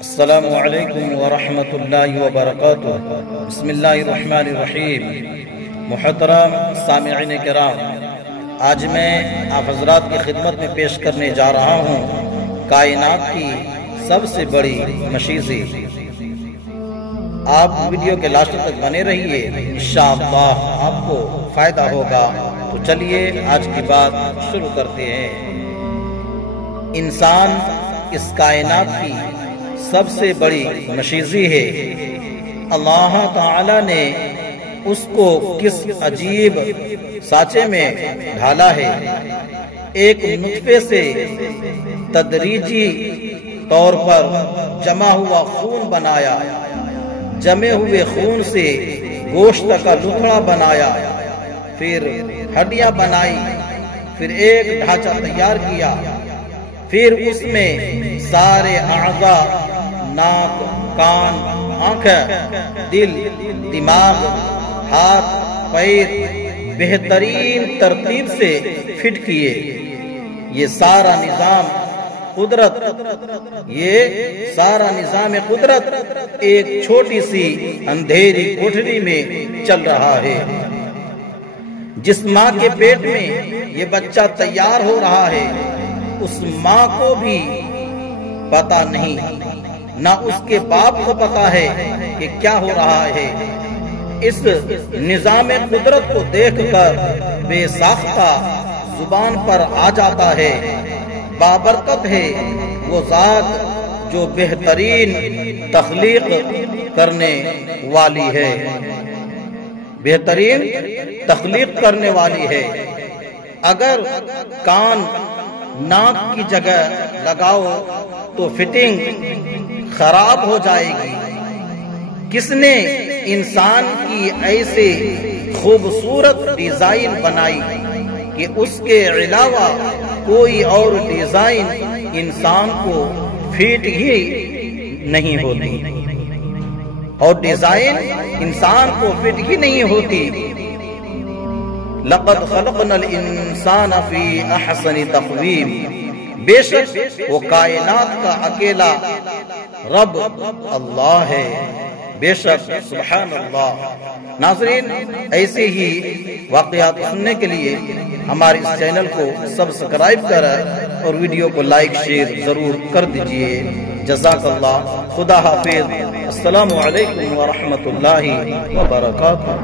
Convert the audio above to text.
السلام علیکم ورحمۃ اللہ وبرکاتہ۔ بسم اللہ الرحمن الرحیم۔ محترم سامعین کرام، آج میں آپ حضرات کی خدمت میں پیش کرنے جا رہا ہوں کائنات کی سب سے بڑی مشیزی۔ آپ ویڈیو کے لاسٹ تک بنے رہیے، انشاءاللہ آپ کو فائدہ ہوگا۔ تو چلیے آج کی بات شروع کرتے ہیں۔ انسان اس کائنات کی سب سے بڑی مشیزی ہے۔ اللہ تعالی نے اس کو کس عجیب سانچے میں ڈھالا ہے۔ ایک نطفے سے تدریجی طور پر جمع ہوا خون بنایا، جمے ہوئے خون سے گوشت کا لتھڑا بنایا، پھر ہڈیاں بنائی، پھر ایک ڈھانچہ تیار کیا، پھر اس میں سارے اعضاء، ناک، کان، آنکھ، دل، دماغ، ہاتھ، پیر بہترین ترتیب سے فٹ کیے۔ یہ سارا نظام قدرت ایک چھوٹی سی اندھیری کوٹھری میں چل رہا ہے۔ جس ماں کے پیٹ میں یہ بچہ تیار ہو رہا ہے، اس ماں کو بھی پتا نہیں، نہ اس کے باپ کو پتا ہے کہ کیا ہو رہا ہے۔ اس نظام قدرت کو دیکھ کر بے ساختہ زبان پر آ جاتا ہے، بابرکت ہے وہ ذات جو بہترین تخلیق کرنے والی ہے، بہترین تخلیق کرنے والی ہے۔ اگر کان ناک کی جگہ لگاؤ تو فٹنگ خراب ہو جائے گی۔ کس نے انسان کی ایسے خوبصورت ڈیزائن بنائی کہ اس کے علاوہ کوئی اور ڈیزائن انسان کو فٹ ہی نہیں ہوتی، اور ڈیزائن انسان کو فٹ ہی نہیں ہوتی۔ لَقَدْ خَلَقْنَا الْإِنسَانَ فِي أَحْسَنِ تَقْوِيمٍ۔ بے شک وہ کائنات کا اکیلا رب اللہ ہے، بے شک سبحان اللہ۔ ناظرین، ایسے ہی واقعات سننے کے لیے ہمارے اس چینل کو سبسکرائب کریں اور ویڈیو کو لائک شیئر ضرور کر دیجئے۔ جزاک اللہ، خدا حافظ، السلام علیکم ورحمۃ اللہ وبرکاتہ۔